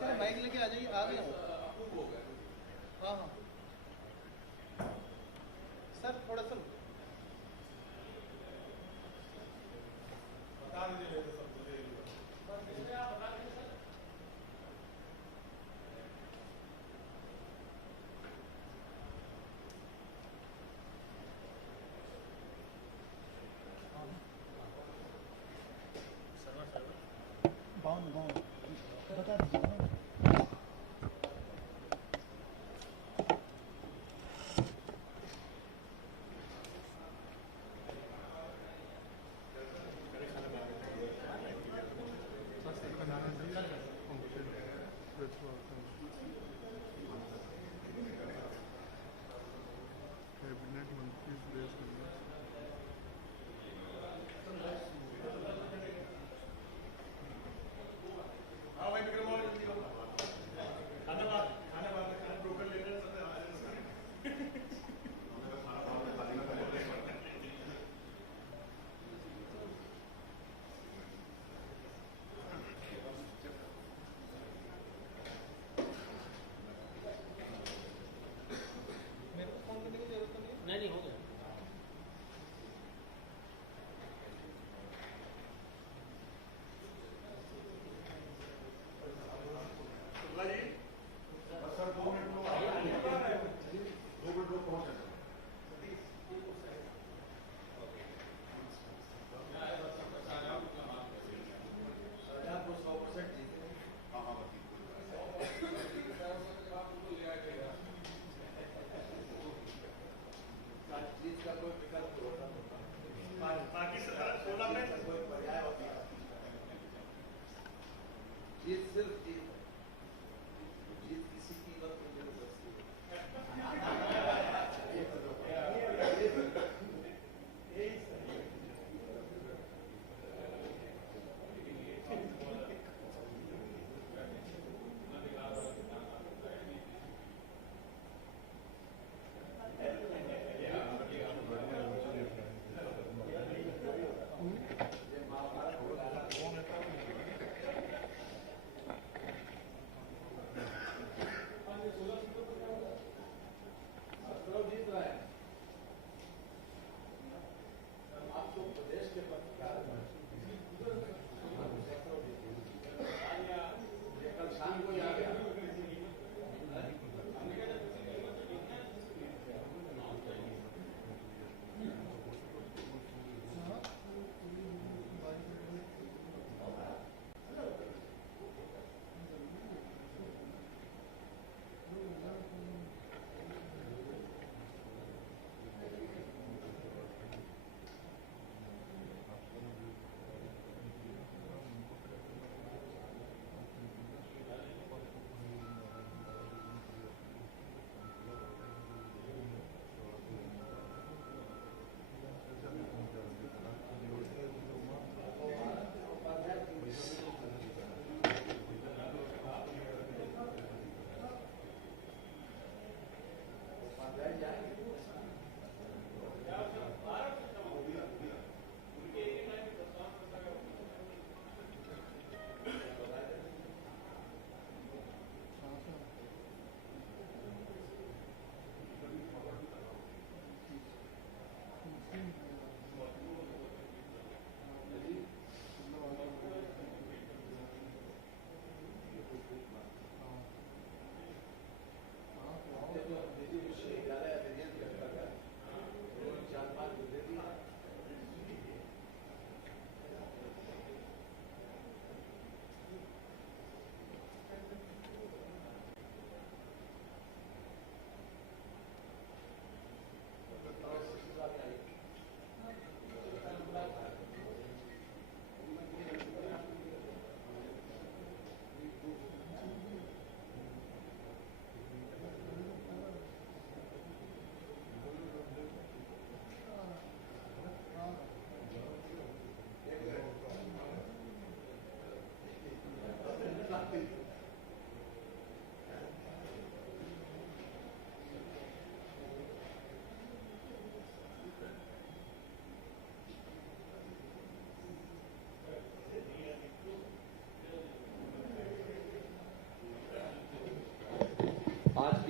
चलो बाइक लेके आ जाइए, आ गया हूँ। हाँ हाँ सर थोड़ा सा बता दीजिए सब बाउंड बाउंड बता दीजिए।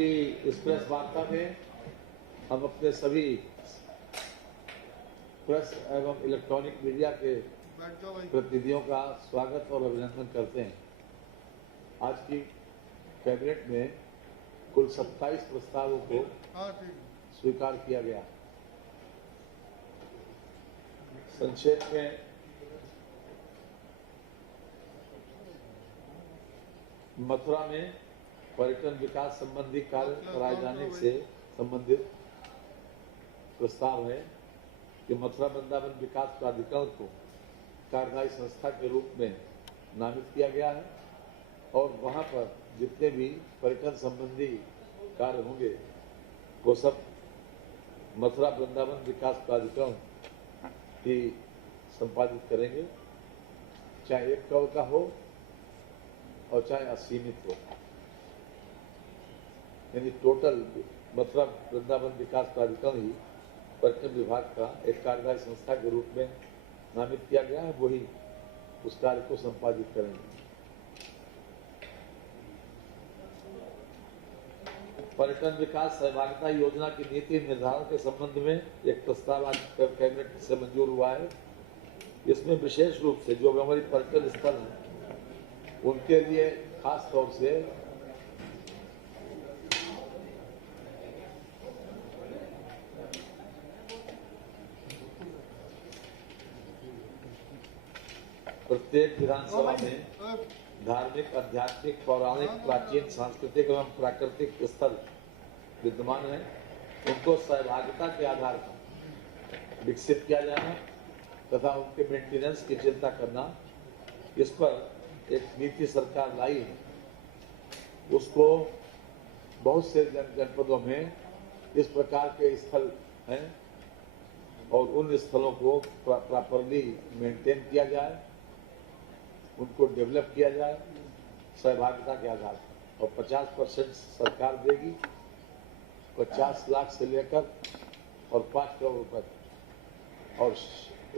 की इस प्रेस वार्ता में हम अपने सभी प्रेस एवं इलेक्ट्रॉनिक मीडिया के प्रतिनिधियों का स्वागत और अभिनंदन करते हैं। आज की कैबिनेट में कुल 27 प्रस्तावों को स्वीकार किया गया। संक्षेप में मथुरा में पर्यटन विकास संबंधी कार्य कराए जाने से संबंधित प्रस्ताव है कि मथुरा वृंदावन विकास प्राधिकरण को कार्यदायी संस्था के रूप में नामित किया गया है और वहां पर जितने भी पर्यटन संबंधी कार्य होंगे वो सब मथुरा वृंदावन विकास प्राधिकरण ही संपादित करेंगे, चाहे 1 करोड़ का हो और चाहे असीमित हो। यानी टोटल मथुरा वृंदावन विकास प्राधिकरण ही पर्यटन विभाग का एक कार्यदायी संस्था के रूप में नामित किया गया है, वही उस कार्य को संपादित करेंगे। पर्यटन विकास सहभागिता योजना की नीति निर्धारण के संबंध में एक प्रस्ताव आज कैबिनेट से मंजूर हुआ है। इसमें विशेष रूप से जो हमारी पर्यटन स्थल है उनके लिए खास तौर से प्रत्येक विधानसभा में धार्मिक, आध्यात्मिक, पौराणिक, प्राचीन, सांस्कृतिक एवं प्राकृतिक स्थल विद्यमान है, उनको सहभागिता के आधार पर विकसित किया जाना तथा उनके मेंटेनेंस की चिंता करना, इस पर एक नीति सरकार लाई है। उसको बहुत से जनपदों में इस प्रकार के स्थल हैं और उन स्थलों को प्रॉपरली मेंटेन किया जाए, उनको डेवलप किया जाए सहभागिता के आधार पर, और 50% सरकार देगी, 50 लाख से लेकर और 5 करोड़ रुपए, और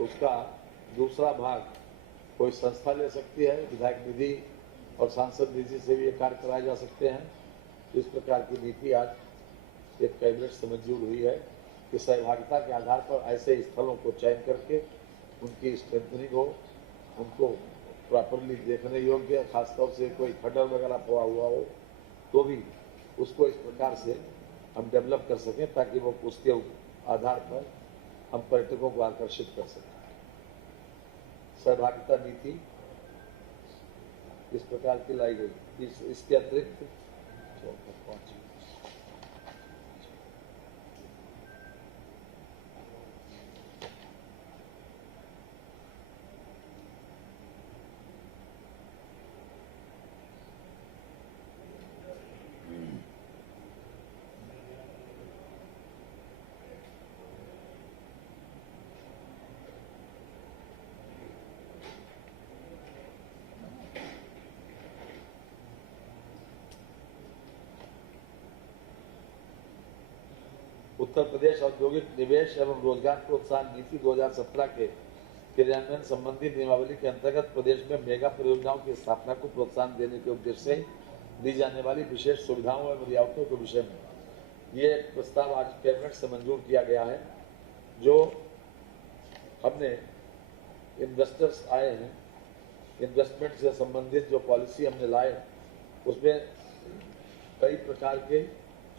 उसका दूसरा भाग कोई संस्था ले सकती है, विधायक निधि और सांसद निधि से भी ये कार्य कराए जा सकते हैं। इस प्रकार की नीति आज एक कैबिनेट से मंजूर हुई है कि सहभागिता के आधार पर ऐसे स्थलों को चयन करके उनकी स्ट्रेंथनिंग हो, उनको प्रॉपरली देखने योग्य, खासतौर से कोई खड्डा वगैरह पड़ा हुआ हो तो भी उसको इस प्रकार से हम डेवलप कर सकें ताकि वो उसके आधार पर हम पर्यटकों को आकर्षित कर सकें। सहभागिता नीति इस प्रकार की लाई गई। इसके अतिरिक्त उत्तर प्रदेश औद्योगिक निवेश एवं रोजगार प्रोत्साहन नीति 2017 के क्रियान्वयन संबंधी नियमावली के अंतर्गत प्रदेश में मेगा परियोजनाओं की स्थापना को प्रोत्साहन देने के उद्देश्य से दी जाने वाली विशेष सुविधाओं एवं रियायतों के विषय में ये प्रस्ताव आज कैबिनेट से मंजूर किया गया है। जो हमने इन्वेस्टर्स आए हैं, इन्वेस्टमेंट से संबंधित जो पॉलिसी हमने लाए उसमें कई प्रकार के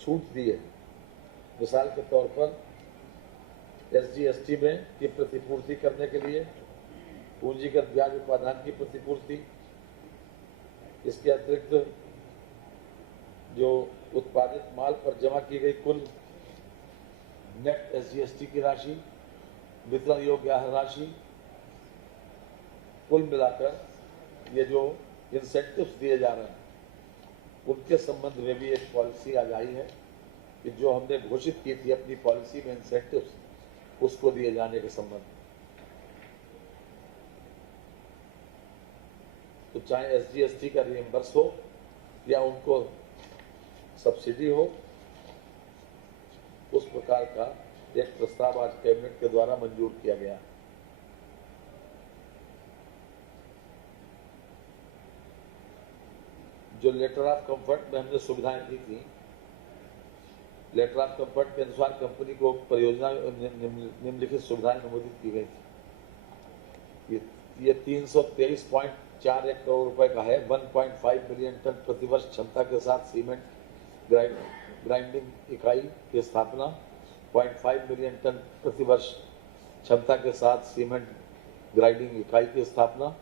छूट दी है। मिसाल के तौर पर SGST में की प्रतिपूर्ति करने के लिए पूंजीगत ब्याज उपादान की प्रतिपूर्ति, इसके अतिरिक्त जो उत्पादित माल पर जमा की गई कुल नेट SGST की राशि, वितरण योग्य राशि, कुल मिलाकर ये जो इंसेंटिव्स दिए जा रहे हैं उनके संबंध में भी एक पॉलिसी आज आई है कि जो हमने घोषित की थी अपनी पॉलिसी में इंसेंटिव्स, उसको दिए जाने के संबंध में। तो चाहे SGST का रिएम्बर्स हो या उनको सब्सिडी हो, उस प्रकार का एक प्रस्ताव आज कैबिनेट के द्वारा मंजूर किया गया। जो लेटर ऑफ कंफर्ट में हमने सुविधाएं दी थी लेटर ऑफ कंफर्ट के अनुसार कंपनी को परियोजना निम्नलिखित सुविधाएं अनुमोदित की गई थी। ये 323.41 करोड़ रुपए का है। 1.5 मिलियन टन प्रतिवर्ष क्षमता के साथ सीमेंट ग्राइंडिंग इकाई की स्थापना, 0.5 मिलियन टन प्रतिवर्ष क्षमता के साथ सीमेंट ग्राइंडिंग इकाई की स्थापना।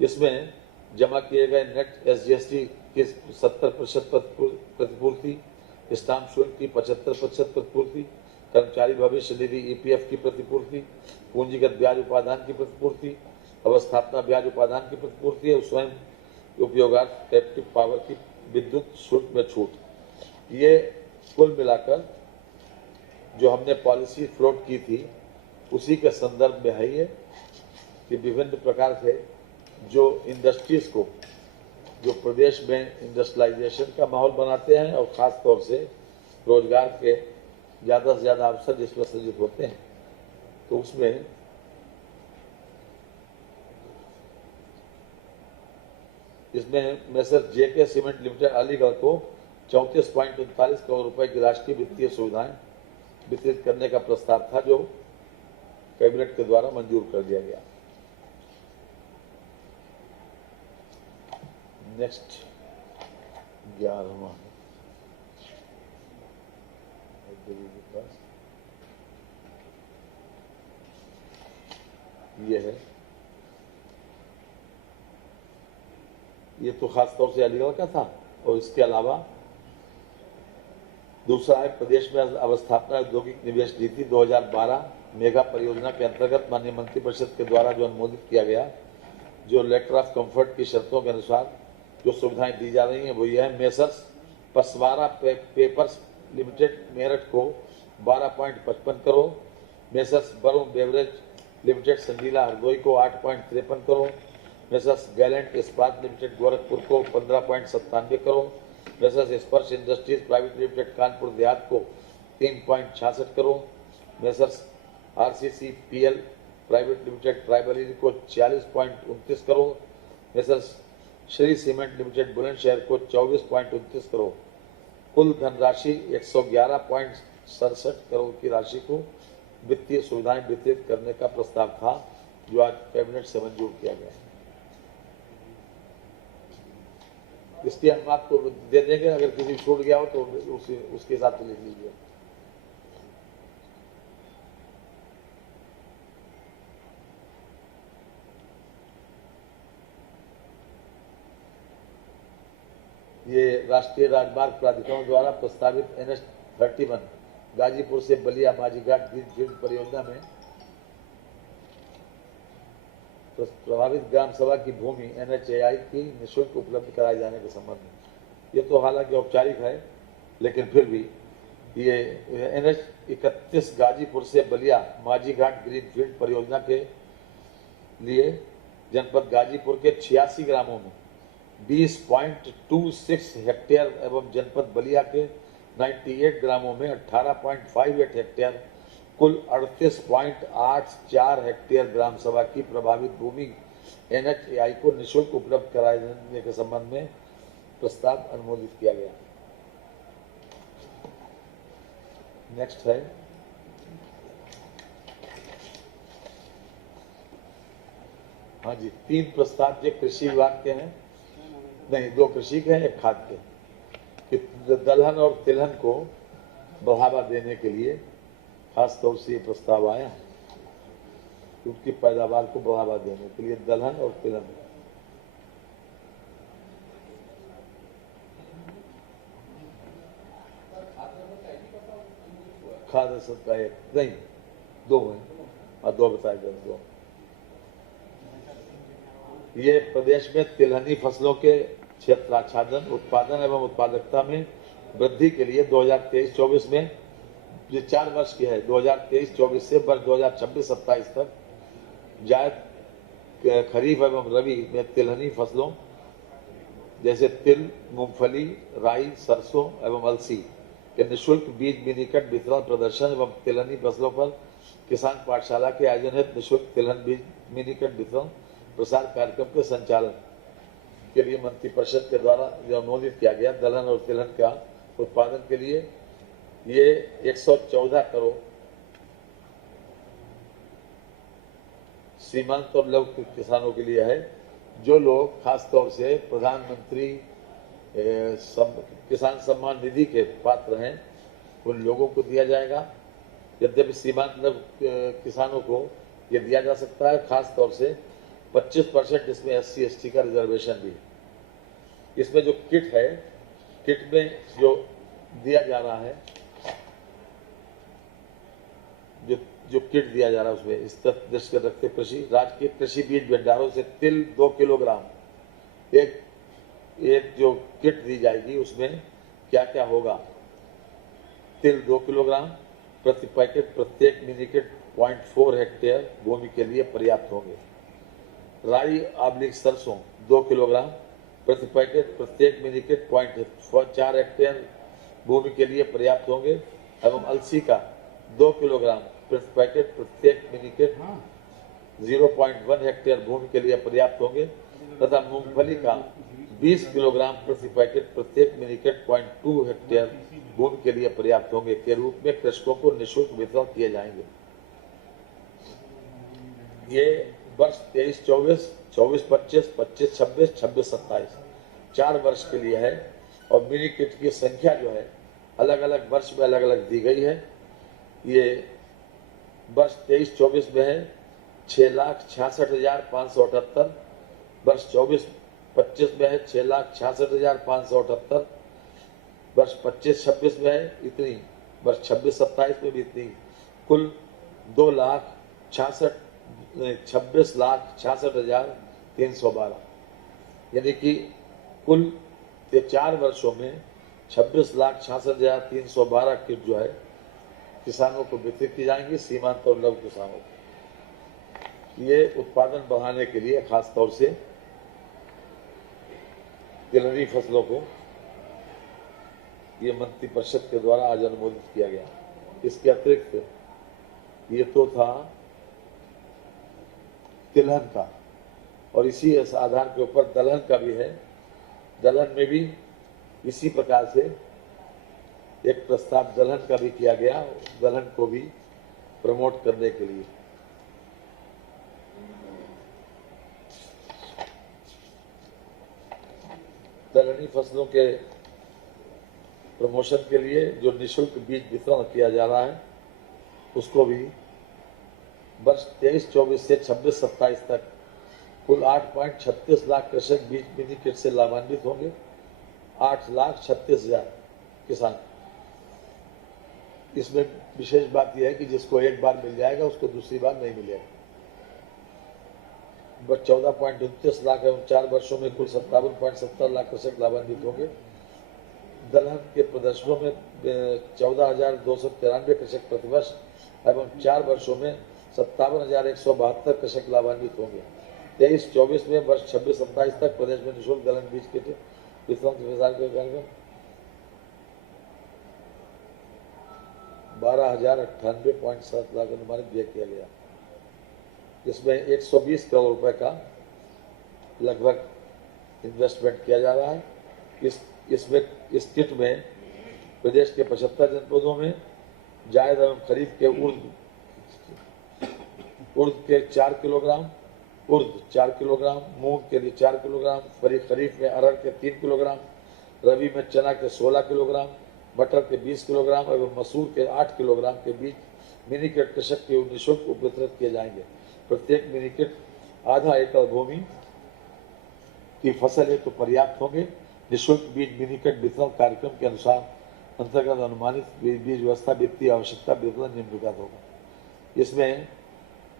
इसमें जमा किए गए नेट एसजीएसटी की 70% प्रतिपूर्ति, स्टाम्प शुल्क की 75% प्रतिपूर्ति, कर्मचारी भविष्य निधि ईपीएफ की प्रतिपूर्ति, पूंजीगत ब्याज उपादान की प्रतिपूर्ति, अवस्थापना ब्याज उपादान की प्रतिपूर्ति और स्वयं उपयोगार्थ कैप्टिव पावर की विद्युत शुल्क में छूट। ये कुल मिलाकर जो हमने पॉलिसी फ्लोट की थी उसी के संदर्भ में है ये कि विभिन्न प्रकार से जो इंडस्ट्रीज को, जो प्रदेश में इंडस्ट्रियलाइजेशन का माहौल बनाते हैं और ख़ास तौर से रोजगार के ज़्यादा से ज़्यादा अवसर जिसमें सृजित होते हैं, तो उसमें इसमें मेसर जेके सीमेंट लिमिटेड अलीगढ़ को 34.39 करोड़ रुपए की राष्ट्रीय वित्तीय सुविधाएं वितरित करने का प्रस्ताव था, जो कैबिनेट के द्वारा मंजूर कर दिया गया। नेक्स्ट 11वां ये है। ये तो खास तौर से अलीगढ़ का था। और इसके अलावा दूसरा है प्रदेश में अवस्थापना औद्योगिक निवेश नीति 2012 मेगा परियोजना के अंतर्गत माननीय मंत्रिपरिषद के द्वारा जो अनुमोदित किया गया, जो लेटर ऑफ कंफर्ट की शर्तों के अनुसार जो सुविधाएं दी जा रही हैं वो ये है। Messrs Paswara papers limited Meerut को 12.55 crore, Messrs Varun beverage limited Sandila Hardoi को 8.53 crore, Messrs gallant Ispat limited Gorakhpur को 15.97 crore, Messrs Sparsh industries private limited Kanpur Dehat को 3.66 crore, Messrs RCCPL private limited tribal को 40.29 crore, Messrs Shri cement limited Bulandshahr को 24.29 करोड़, कुल धनराशि 111.67 करोड़ की राशि को वित्तीय सुविधाएं वितरित करने का प्रस्ताव था, जो आज कैबिनेट से मंजूर किया गया। इसकी हम आपको दे देंगे, अगर किसी छूट गया हो तो उसके हिसाब से लिख लीजिए। ये राष्ट्रीय राजमार्ग प्राधिकरण द्वारा प्रस्तावित NH31 गाजीपुर से बलिया माझीघाट ग्रीनफील्ड परियोजना में प्रभावित ग्राम सभा की भूमि NHAI की निःशुल्क उपलब्ध कराए जाने के संबंध में, ये तो हालांकि औपचारिक है, लेकिन फिर भी ये NH31 गाजीपुर से बलिया माझीघाट ग्रीनफील्ड परियोजना के लिए जनपद गाजीपुर के 86 ग्रामों में 20.26 हेक्टेयर एवं जनपद बलिया के 98 ग्रामों में 18.58 हेक्टेयर, कुल 38.84 हेक्टेयर ग्राम सभा की प्रभावित भूमि NHAI को निःशुल्क उपलब्ध कराए जाने के संबंध में प्रस्ताव अनुमोदित किया गया। नेक्स्ट है हाँ जी, 3 प्रस्ताव जो कृषि विभाग के हैं, नहीं 2 कृषि के हैं, 1 खाद्य के, कि दलहन और तिलहन को बढ़ावा देने के लिए खास तौर से ये प्रस्ताव आया है, उसकी पैदावार को बढ़ावा देने के लिए दलहन और तिलहन। खाद्य सब का 1 नहीं 2 है और 2 बताए गए 2। ये प्रदेश में तिलहनी फसलों के क्षेत्राच्छादन, उत्पादन एवं उत्पादकता में वृद्धि के लिए 2023-24 में ये 4 वर्ष की है, 2023-24 से वर्ष 2026-27 तक जायद खरीफ एवं रबी में तिलहनी फसलों जैसे तिल, मूंगफली, राई, सरसों एवं अलसी के निःशुल्क बीज मिनीकट वितरण प्रदर्शन एवं तिलहनी फसलों पर किसान पाठशाला के आयोजन हेतु निःशुल्क तिलहन बीज मिनीकट वितरण प्रसार कार्यक्रम के संचालन के लिए मंत्रिपरिषद के द्वारा जो अनुमोदित किया गया। दलहन और तिलहन का उत्पादन के लिए ये 114 करोड़ सीमांत और लघु किसानों के लिए है, जो लोग खास तौर से प्रधानमंत्री किसान सम्मान निधि के पात्र हैं, उन लोगों को दिया जाएगा। यद्यपि सीमांत लघु किसानों को ये दिया जा सकता है, खास तौर से 25% इसमें SC/ST का रिजर्वेशन भी है। इसमें जो किट है, किट में जो दिया जा रहा है, जो किट दिया जा रहा है उसमें इस तथ्य दृष्टि रखते कृषि राजकीय कृषि बीज भंडारों से तिल 2 किलोग्राम एक जो किट दी जाएगी, उसमें क्या क्या होगा। तिल 2 किलोग्राम प्रति पैकेट प्रत्येक मिनीकेट 0.4 हेक्टेयर भूमि के लिए पर्याप्त होंगे। राई सरसों 2 किलोग्राम प्रति पैकेट प्रत्येक मिनीकेट 0.4 हेक्टेयर भूमि के लिए पर्याप्त होंगे एवं अलसी का 2 किलोग्राम प्रति पैकेट प्रत्येक मिनीकेट 0.1 हेक्टेयर भूमि के लिए पर्याप्त होंगे तथा मूंगफली का 20 किलोग्राम प्रति पैकेट प्रत्येक मिनीकेट 0.2 हेक्टेयर भूमि के लिए पर्याप्त होंगे के रूप में कृषकों को निःशुल्क वितरण किए जाएंगे। ये वर्ष 23-24, 24-25, 25-26, 26-27 4 वर्ष के लिए है और मिनी किट की संख्या जो है अलग अलग वर्ष में अलग अलग दी गई है। ये वर्ष 23-24 में है 6,66,578, वर्ष 24-25 में है 6,66,578, वर्ष 25-26 में है इतनी, वर्ष 26-27 में भी इतनी, कुल 26,66,312, यानी कि कुल 4 वर्षों में 26,66,312 किट जो है किसानों को वितरित की जाएंगी, सीमांत और लघु किसानों को। ये उत्पादन बढ़ाने के लिए खास तौर से तिलहनी फसलों को ये मंत्रिपरिषद के द्वारा आज अनुमोदित किया गया। इसके अतिरिक्त ये तो था तिलहन का, और इसी आधार के ऊपर दलहन का भी है। दलहन में भी इसी प्रकार से एक प्रस्ताव दलहन का भी किया गया, दलहन को भी प्रमोट करने के लिए। दलहनी फसलों के प्रमोशन के लिए जो निःशुल्क बीज वितरण किया जा रहा है, उसको भी वर्ष 23-24 से 26-27 तक कुल 8.36 लाख कृषक बीज मिनी किट से लाभान्वित होंगे। 8,36,000 किसान। इसमें विशेष बात यह है कि जिसको एक बार मिल जाएगा उसको दूसरी बार नहीं मिलेगा। बस 14.29 लाख एवं 4 वर्षों में कुल 57.70 लाख कृषक लाभान्वित होंगे। दलहन के प्रदर्शनों में 14,293 कृषक प्रतिवर्ष एवं 4 वर्षों में 57,172 कृषक लाभान्वित होंगे। 23-24 में वर्ष 26-27 तक प्रदेश में निःशुल्क दलहन बीज किट वितरण के कार्यक्रम 12,098.7 लाख अनुमानित व्यय किया गया। इसमें 120 करोड़ रुपए का लगभग इन्वेस्टमेंट किया जा रहा है। इस किट में प्रदेश के 75 जनपदों में जायद एवं खरीफ के उर्द के 4 किलोग्राम, मूंग के लिए 4 किलोग्राम, खरीफ में अरहर के 3 किलोग्राम, रबी में चना के 16 किलोग्राम, मटर के 20 किलोग्राम एवं मसूर के 8 किलोग्राम के बीज मिनी किट कृषक के निःशुल्क वितरित किए जाएंगे। प्रत्येक मिनी किट आधा एकड़ भूमि की फसल है तो पर्याप्त होंगे। निःशुल्क बीज मिनी किट वितरण कार्यक्रम के अनुसार अंतर्गत अनुमानित बीज व्यवस्था वित्तीय आवश्यकता विवरण निम्नलिखित होगा। इसमें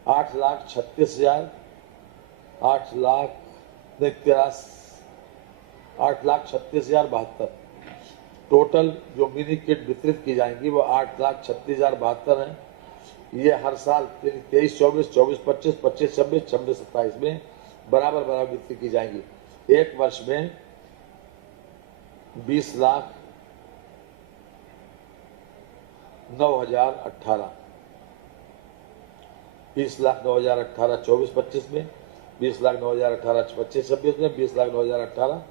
8,36,072 टोटल जो मिनी किट वितरित की जाएंगी वो 8,36,072 है। ये हर साल 23-24, 24-25, 25-26, 26-27 में बराबर वितरित की जाएंगी। एक वर्ष में 20,09,018 24-25 में, 20,09,018 25-26 में, 20,09,018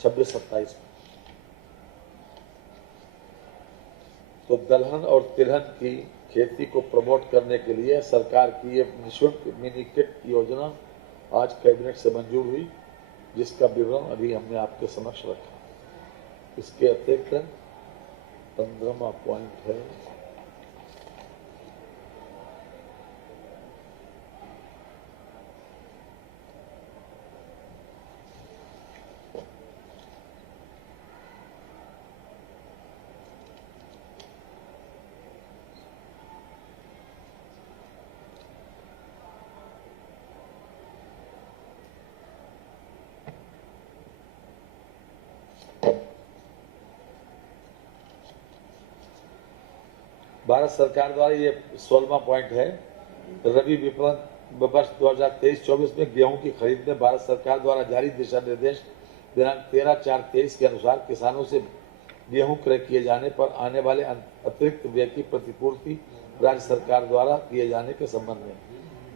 26-27 में। तो दलहन और तिलहन की खेती को प्रमोट करने के लिए सरकार की ये निःशुल्क मिनी किट योजना आज कैबिनेट से मंजूर हुई, जिसका विवरण अभी हमने आपके समक्ष रखा। इसके अतिरिक्त 15वां पॉइंट है भारत सरकार द्वारा ये 16वां पॉइंट है। रबी विपणन वर्ष 2023-24 में गेहूं की खरीद में भारत सरकार द्वारा जारी दिशा निर्देश दिनांक 13/4/23 के अनुसार किसानों से गेहूं क्रय किए जाने पर आने वाले अतिरिक्त व्यय की प्रतिपूर्ति राज्य सरकार द्वारा किए जाने के संबंध में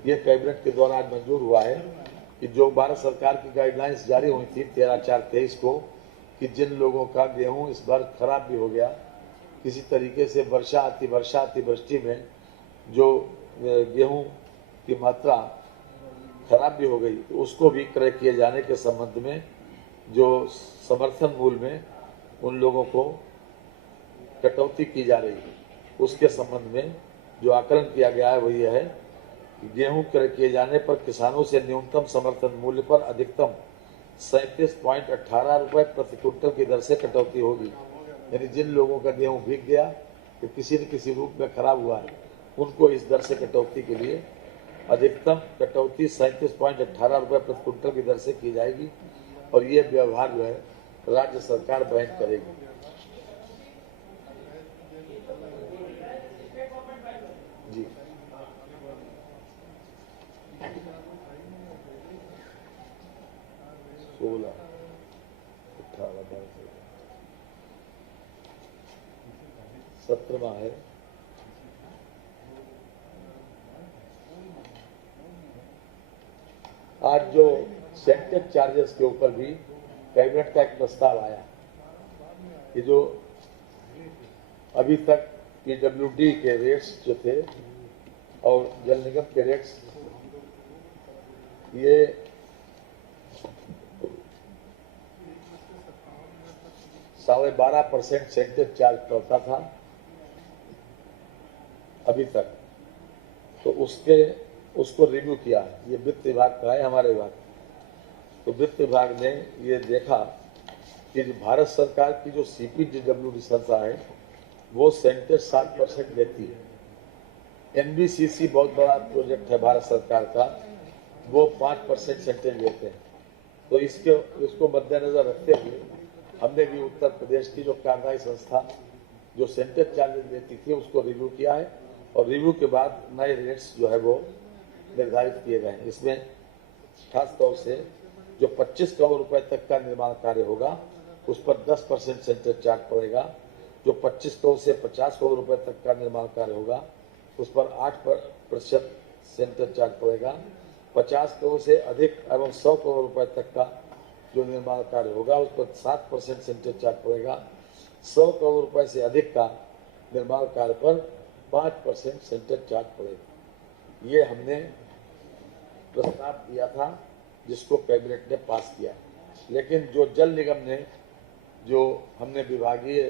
यह कैबिनेट के द्वारा आज मंजूर हुआ है कि जो भारत सरकार की गाइडलाइंस जारी हुई थी 13/4/23 को, कि जिन लोगों का गेहूं इस बार खराब भी हो गया, किसी तरीके से वर्षा अतिवृष्टि में जो गेहूं की मात्रा खराब भी हो गई, तो उसको भी क्रय किए जाने के संबंध में जो समर्थन मूल्य में उन लोगों को कटौती की जा रही है, उसके संबंध में जो आकलन किया गया है वो ये है कि गेहूं क्रय किए जाने पर किसानों से न्यूनतम समर्थन मूल्य पर अधिकतम 37.18 रुपए प्रति क्विंटल की दर से कटौती होगी। यानी जिन लोगों का गेहूं भीग गया, तो किसी न किसी रूप में खराब हुआ है, उनको इस दर से कटौती के लिए अधिकतम कटौती 37.18 रुपए प्रति क्विंटल की दर से की जाएगी और ये व्यवहार जो है राज्य सरकार वहन करेगी। जी 16, 18, 17वां है आज जो सेंटर चार्जेस के ऊपर भी कैबिनेट का एक प्रस्ताव आया कि जो अभी तक पीडब्ल्यूडी के रेट्स जो थे और जल निगम के रेट्स, ये $12.5% सेंटर चार्ज पड़ता था अभी तक, तो उसको रिव्यू किया। ये वित्त विभाग का है, हमारे विभाग। तो वित्त विभाग ने ये देखा कि भारत सरकार की जो CPWD संस्था है वो सेंटर 7% देती है। NBCC बहुत बड़ा प्रोजेक्ट है भारत सरकार का, वो 5% सेंटर देते हैं। तो इसको मद्देनजर रखते हुए हमने भी उत्तर प्रदेश की जो कार्यदायी संस्था जो सेंटर चार्जेस देती थी उसको रिव्यू किया है और रिव्यू के बाद नए रेट्स जो है वो निर्धारित किए गए हैं। इसमें खास तौर से जो 25 करोड़ रुपए तक का निर्माण कार्य होगा उस पर 10% सेंटर चार्ज पड़ेगा। जो 25 करोड़ से 50 करोड़ रुपए तक का निर्माण कार्य होगा उस पर 8% सेंटर चार्ज पड़ेगा। 50 करोड़ से अधिक एवं 100 करोड़ रुपए तक का जो निर्माण कार्य होगा उस पर 7% सेंटर चार्ज पड़ेगा। 100 करोड़ रुपए से अधिक का निर्माण कार्य पर 5% सेंटर चार्ज पड़ेगा। ये हमने प्रस्ताव दिया था जिसको कैबिनेट ने पास किया, लेकिन जो जल निगम ने जो हमने विभागीय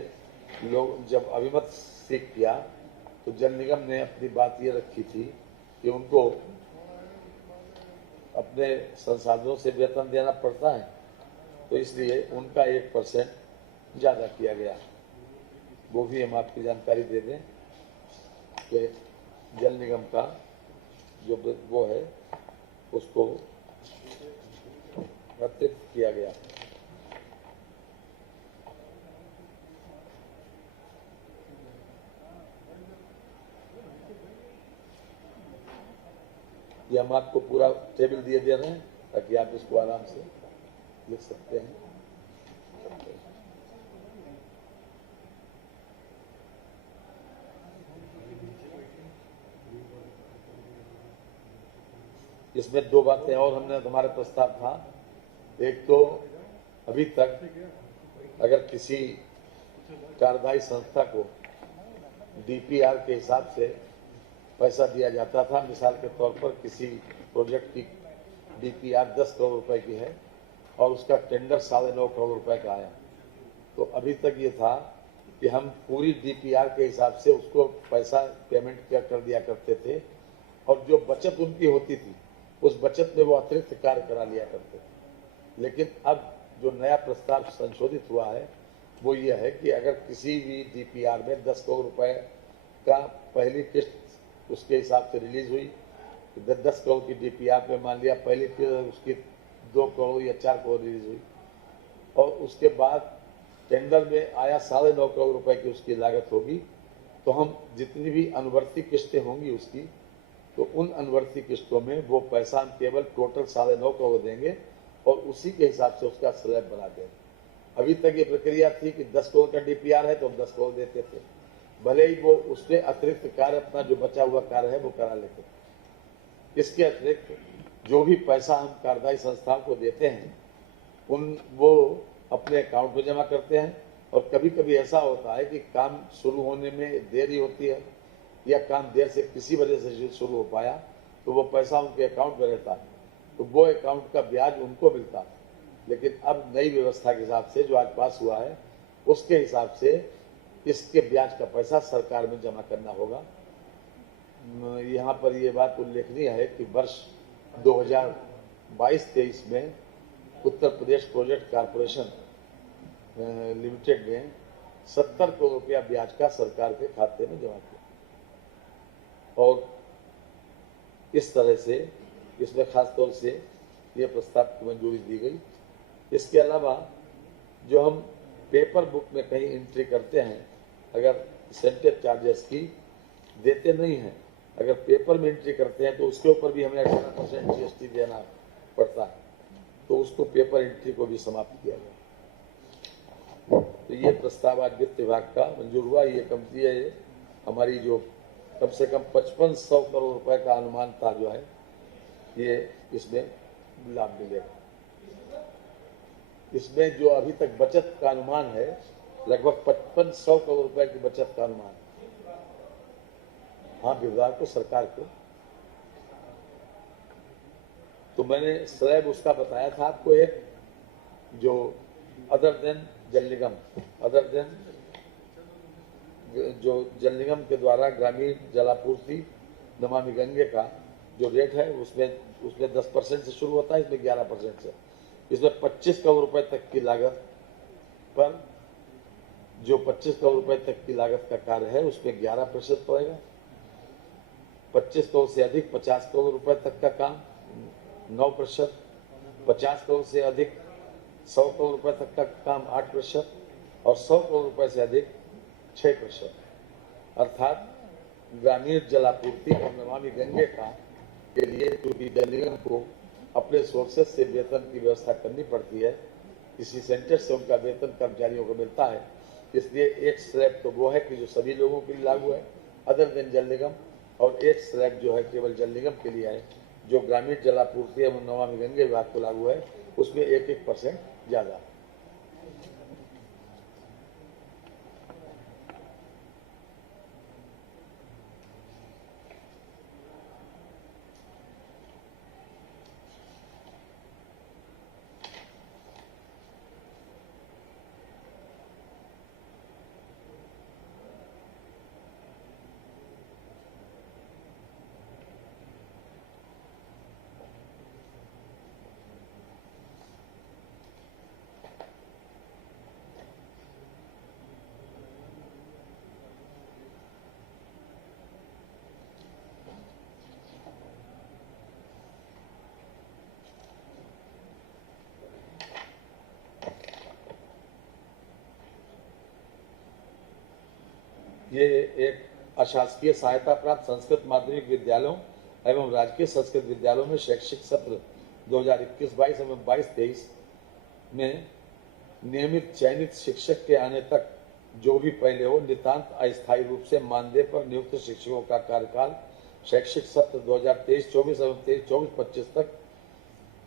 लोग जब अभिमत सीख किया तो जल निगम ने अपनी बात ये रखी थी कि उनको अपने संसाधनों से वेतन देना पड़ता है, तो इसलिए उनका 1% ज़्यादा किया गया। वो भी हम आपकी जानकारी दे दें कि जल निगम का जो वो है उसको अतिरिक्त किया गया। ये हम आपको पूरा टेबल दे रहे हैं ताकि आप इसको आराम से लिख सकते हैं। इसमें दो बातें और हमने हमारे प्रस्ताव था। एक तो अभी तक अगर किसी कार्यदायी संस्था को डीपीआर के हिसाब से पैसा दिया जाता था। मिसाल के तौर पर किसी प्रोजेक्ट की डीपीआर 10 करोड़ रुपए की है और उसका टेंडर 9.5 करोड़ रुपए का आया, तो अभी तक ये था कि हम पूरी डीपीआर के हिसाब से उसको पैसा पेमेंट कर दिया करते थे और जो बचत उनकी होती थी उस बचत में वो अतिरिक्त कार्य करा लिया करते थे। लेकिन अब जो नया प्रस्ताव संशोधित हुआ है वो ये है कि अगर किसी भी डीपीआर में 10 करोड़ रुपए का पहली किस्त उसके हिसाब से रिलीज हुई, तो 10 करोड़ की डीपीआर में मान लिया पहली किस्त उसकी 2 करोड़ या 4 करोड़ रिलीज हुई और उसके बाद टेंडर में आया 9.5 करोड़ रुपए की उसकी लागत होगी, तो हम जितनी भी अनुवर्ती किस्तें होंगी उसकी, तो उन अनुवर्ती किस्तों में वो पैसा हम केवल टोटल 9.5 करोड़ देंगे और उसी के हिसाब से उसका स्लैब बना देंगे। अभी तक ये प्रक्रिया थी कि 10 करोड़ का डीपीआर है तो हम 10 करोड़ देते थे, भले ही वो उसमें अतिरिक्त कार्य अपना जो बचा हुआ कार्य है वो करा लेते थे। इसके अतिरिक्त जो भी पैसा हम कार्यदायी संस्थाओं को देते हैं वो अपने अकाउंट में जमा करते हैं और कभी कभी ऐसा होता है कि काम शुरू होने में देरी होती है या काम देर से किसी वजह से शुरू हो पाया तो वो पैसा उनके अकाउंट में रहता है, तो वो अकाउंट का ब्याज उनको मिलता है। लेकिन अब नई व्यवस्था के हिसाब से जो आज पास हुआ है उसके हिसाब से इसके ब्याज का पैसा सरकार में जमा करना होगा। यहाँ पर ये बात उल्लेखनीय है कि वर्ष 2022-23 में Uttar Pradesh project corporation limited ने 70 करोड़ रुपया ब्याज का सरकार के खाते में जमा किया और इस तरह से इसमें खास तौर से ये प्रस्ताव की मंजूरी दी गई। इसके अलावा जो हम पेपर बुक में कहीं एंट्री करते हैं, अगर इंसेंटिव चार्जेस की देते नहीं हैं, अगर पेपर में एंट्री करते हैं तो उसके ऊपर भी हमें 18% जीएसटी देना पड़ता है, तो उसको पेपर एंट्री को भी समाप्त किया गया। तो ये प्रस्ताव आज वित्त विभाग का मंजूर हुआ। ये कंपनी है हमारी जो कम से कम 5500 करोड़ रुपए का अनुमान था जो है ये इसमें लाभ मिलेगा। इसमें जो अभी तक बचत का अनुमान है लगभग 5500 करोड़ रुपए की बचत का अनुमान, हाँ विभाग को, सरकार को। तो मैंने स्लैब उसका बताया था आपको, एक जो अदर देन जल निगम, अदर देन जो जल निगम के द्वारा ग्रामीण जलापूर्ति नमामि गंगे का जो रेट है उसमें 10% से शुरू होता है, इसमें 11% से, इसमें 25 करोड़ रुपए तक की लागत पर जो 25 करोड़ रुपए तक की लागत का कार्य है उसमें 11% पड़ेगा। 25 करोड़ से अधिक 50 करोड़ रुपए तक का काम 9%, 50 करोड़ से अधिक 100 करोड़ रुपए तक का काम 8% और 100 करोड़ रुपए से अधिक 6%। अर्थात ग्रामीण जलापूर्ति और नमामि गंगे का के लिए क्योंकि जल निगम को अपने सोर्सेस से वेतन की व्यवस्था करनी पड़ती है, किसी सेंटर से उनका वेतन कर्मचारियों को मिलता है, इसलिए एक स्लैब तो वो है कि जो सभी लोगों के लिए लागू है अदर देन जल निगम, और एक स्लैब जो है केवल जल निगम के लिए है जो ग्रामीण जलापूर्ति एवं नमामि गंगे विभाग को लागू है, उसमें 1% ज्यादा। ये एक अशासकीय सहायता प्राप्त संस्कृत माध्यमिक विद्यालयों एवं राजकीय संस्कृत विद्यालयों में शैक्षिक सत्र 2021-22 एवं 22-23 में नियमित चयनित शिक्षक के आने तक जो भी पहले हो नितांत अस्थायी रूप से मानदेय पर नियुक्त शिक्षकों का कार्यकाल शैक्षिक सत्र 2023-24 एवं 23-24-25 तक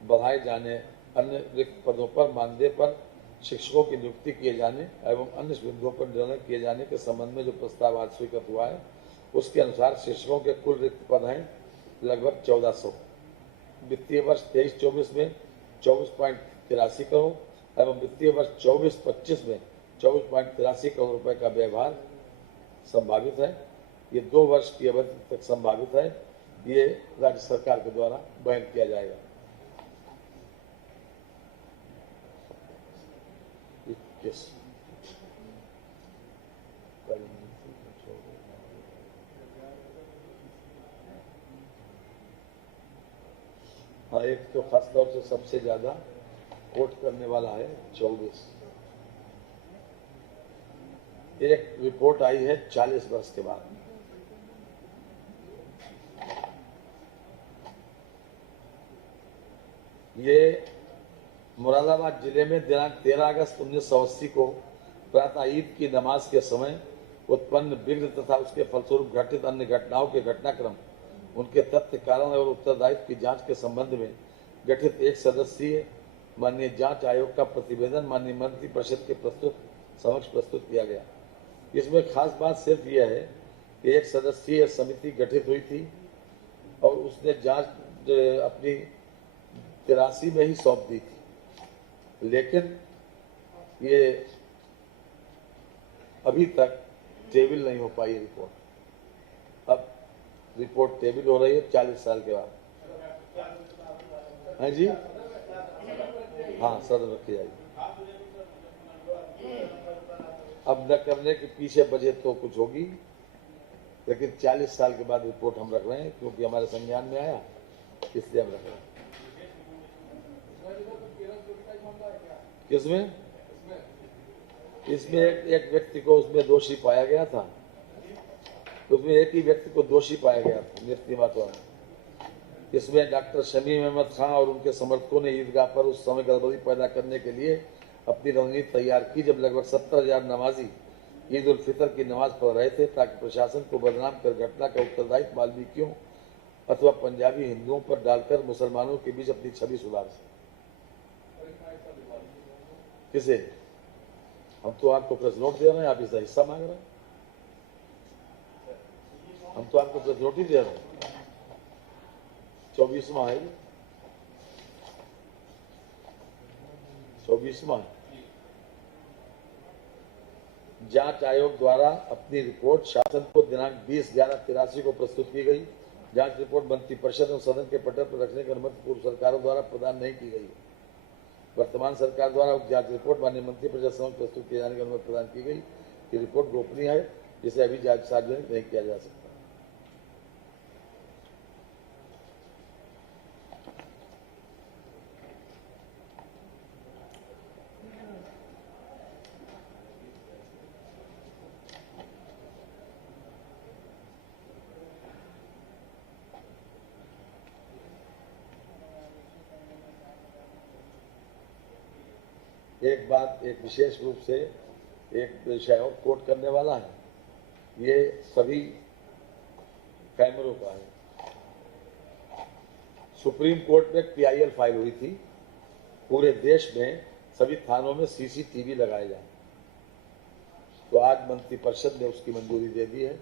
बढ़ाए जाने, अन्य रिक्त पदों पर मानदेय पर शिक्षकों की नियुक्ति किए जाने एवं अन्य बिंदुओं पर निर्णय किए जाने के संबंध में जो प्रस्ताव आज स्वीकृत हुआ है उसके अनुसार शिक्षकों के कुल रिक्त पद हैं लगभग 1400। वित्तीय वर्ष 23-24 में 24.83 करोड़ एवं वित्तीय वर्ष 24-25 में 24.83 करोड़ रुपए का व्यवहार संभावित है। ये 2 वर्ष की अवधि तक संभावित है। ये राज्य सरकार के द्वारा बयान किया जाएगा। हाँ, एक तो खास तौर से सबसे ज्यादा कोट करने वाला है 24। एक रिपोर्ट आई है 40 वर्ष के बाद। ये मुरादाबाद जिले में दिनांक 13 अगस्त 1980 को प्रातः ईद की नमाज के समय उत्पन्न विघ्न तथा उसके फलस्वरूप घटित अन्य घटनाओं के घटनाक्रम, उनके तथ्य, कारण और उत्तरदायित्व की जांच के संबंध में गठित एक सदस्यीय माननीय जांच आयोग का प्रतिवेदन माननीय मंत्री परिषद के समक्ष प्रस्तुत किया गया। इसमें खास बात सिर्फ यह है कि एक सदस्यीय समिति गठित हुई थी और उसने जांच अपनी 83 में ही सौंप दी थी, लेकिन ये अभी तक टेबल नहीं हो पाई रिपोर्ट। अब रिपोर्ट टेबल हो रही है 40 साल के बाद। हाँ जी, हाँ, सदन रखी जाएगी। अब न करने के पीछे वजह तो कुछ होगी, लेकिन 40 साल के बाद रिपोर्ट हम रख रहे हैं क्योंकि हमारे संज्ञान में आया, इसलिए हम रख रहे हैं। किसमें? इसमें एक व्यक्ति को उसमें दोषी पाया गया था। उसमें एक ही व्यक्ति को दोषी पाया गया था, मृत्यु मात्रा में। इसमें डॉक्टर शमीम अहमद खान और उनके समर्थकों ने ईदगाह पर उस समय गड़बड़ी पैदा करने के लिए अपनी रणनीति तैयार की, जब लगभग 70,000 नमाजी ईद उल फितर की नमाज पढ़ रहे थे, ताकि प्रशासन को बदनाम कर घटना का उत्तरदायित्व वाल्मीकियों अथवा पंजाबी हिंदुओं पर डालकर मुसलमानों के बीच अपनी छवि सुधार सके। किसे? हम तो आपको प्रेस नोट दे रहे हैं, आप इसका हिस्सा मांग रहे हैं। हम तो आपको प्रेस नोट ही दे रहे हैं। 24वां है, 24वां। जांच आयोग द्वारा अपनी रिपोर्ट शासन को दिनांक 20/11/83 को प्रस्तुत की गई। जांच रिपोर्ट मंत्री परिषद और सदन के पटल पर रखने की अनुमति पूर्व सरकारों द्वारा प्रदान नहीं की गई। वर्तमान सरकार द्वारा जांच रिपोर्ट माननीय मंत्री परिषद समक्ष प्रस्तुत किए जाने की अनुमति प्रदान की गई। ये रिपोर्ट गोपनीय है, जिसे अभी सार्वजनिक नहीं किया जा सकता। एक बात, एक विशेष रूप से एक विषय और कोट करने वाला है, ये सभी कैमरों का है। सुप्रीम कोर्ट में PIL फाइल हुई थी, पूरे देश में सभी थानों में CCTV लगाए जाए, तो आज मंत्री परिषद ने उसकी मंजूरी दे दी है।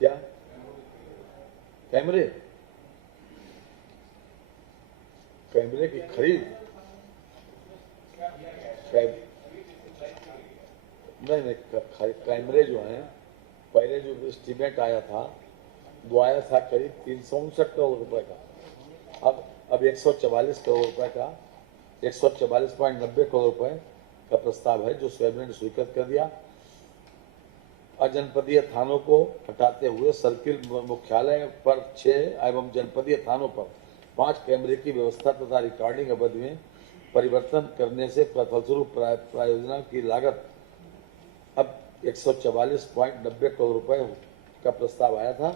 क्या कैमरे की खरीद? नहीं, कैमरे जो हैं, पहले जो एस्टीमेट आया था वो आया था करीब 359 करोड़ रुपए का। अब 144 करोड़ रुपए का, 144.90 करोड़ रुपए का प्रस्ताव है, जो कैबिनेट ने स्वीकृत कर दिया। अजनपदीय थानों को हटाते हुए सर्किल मुख्यालय पर 6 एवं जनपदीय थानों पर 5 कैमरे की व्यवस्था तथा रिकॉर्डिंग अवधि में परिवर्तन करने से फलस्वरूप प्रायोजना की लागत अब 144.90 करोड़ रुपए का प्रस्ताव आया था,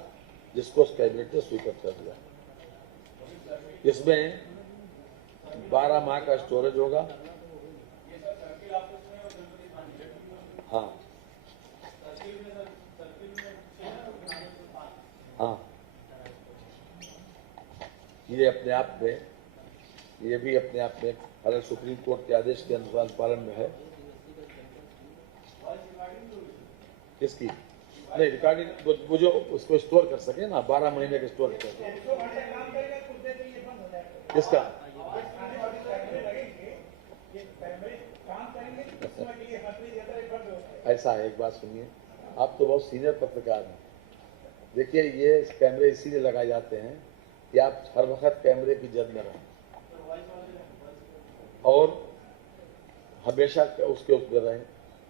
जिसको कैबिनेट ने स्वीकृत कर दिया। इसमें 12 माह का स्टोरेज होगा। हाँ हाँ, ये अपने आप में, ये भी अपने आप में हालांकि सुप्रीम कोर्ट के आदेश के अनुसार पालन में है। किसकी? नहीं, रिकॉर्डिंग वो जो उसको स्टोर कर सके ना, 12 महीने के स्टोर कर सके। किसका? ऐसा है, एक बात सुनिए, आप तो बहुत सीनियर पत्रकार हैं। देखिए, ये कैमरे इसीलिए लगाए जाते हैं कि आप हर वक्त कैमरे की जद में रहें और हमेशा उसके रहें।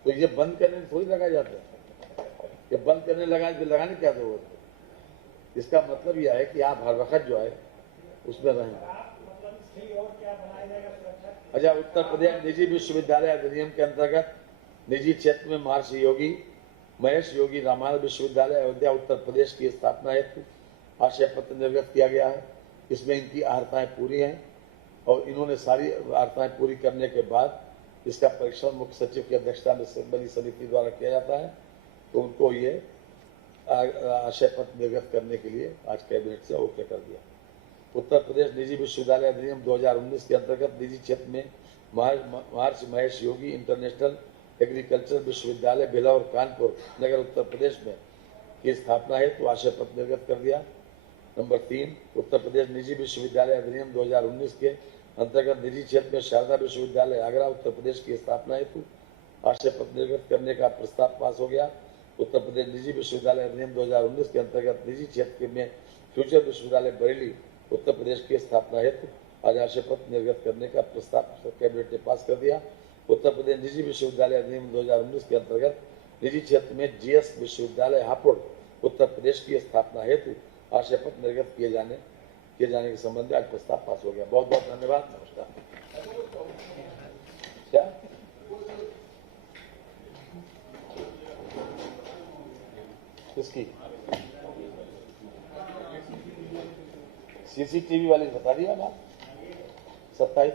तो ये बंद करने थोड़ी लगाए जाते हैं, ये बंद करने लगाने क्या जरूरत है? इसका मतलब यह है कि आप हर वक्त जो है उसमें रहें। अच्छा, उत्तर प्रदेश निजी विश्वविद्यालय अधिनियम के अंतर्गत निजी क्षेत्र में महर्षि योगी महेश योगी रामायण विश्वविद्यालय अयोध्या उत्तर प्रदेश की स्थापना हेतु आशय पत्र निर्गत किया गया है। इसमें इनकी अर्हताएं पूरी हैं और इन्होंने सारी अर्हताएं पूरी करने के बाद इसका परीक्षण मुख्य सचिव की अध्यक्षता में बनी समिति द्वारा किया जाता है। तो उनको ये आशय पत्र निर्गत करने के लिए आज कैबिनेट से ओके कर दिया। उत्तर प्रदेश निजी विश्वविद्यालय अधिनियम 2019 के अंतर्गत निजी क्षेत्र में महर्षि महेश योगी इंटरनेशनल एग्रीकल्चर विश्वविद्यालय भिला और कानपुर नगर उत्तर प्रदेश में की स्थापना है तो आशय पत्र निर्गत कर दिया। नंबर 3, उत्तर प्रदेश निजी विश्वविद्यालय अधिनियम 2019 के अंतर्गत निजी क्षेत्र में शारदा विश्वविद्यालय आगरा उत्तर प्रदेश की स्थापना हेतु आशय पत्र निर्गत करने का प्रस्ताव पास हो गया। उत्तर प्रदेश निजी विश्वविद्यालय अधिनियम 2019 के अंतर्गत निजी क्षेत्र में फ्यूचर विश्वविद्यालय बरेली उत्तर प्रदेश की स्थापना हेतु आज आशय पत्र निर्गत करने का प्रस्ताव कैबिनेट ने पास कर दिया। उत्तर प्रदेश निजी विश्वविद्यालय अधिनियम 2019 के अंतर्गत निजी क्षेत्र में जीएस विश्वविद्यालय हापुड़ उत्तर प्रदेश की स्थापना हेतु आशय पत्र निर्गत किए जाने के संबंध में आज प्रस्ताव पास हो गया। बहुत बहुत धन्यवाद। नमस्कार। क्या किसकी? सीसीटीवी वाली बता दिया बात 27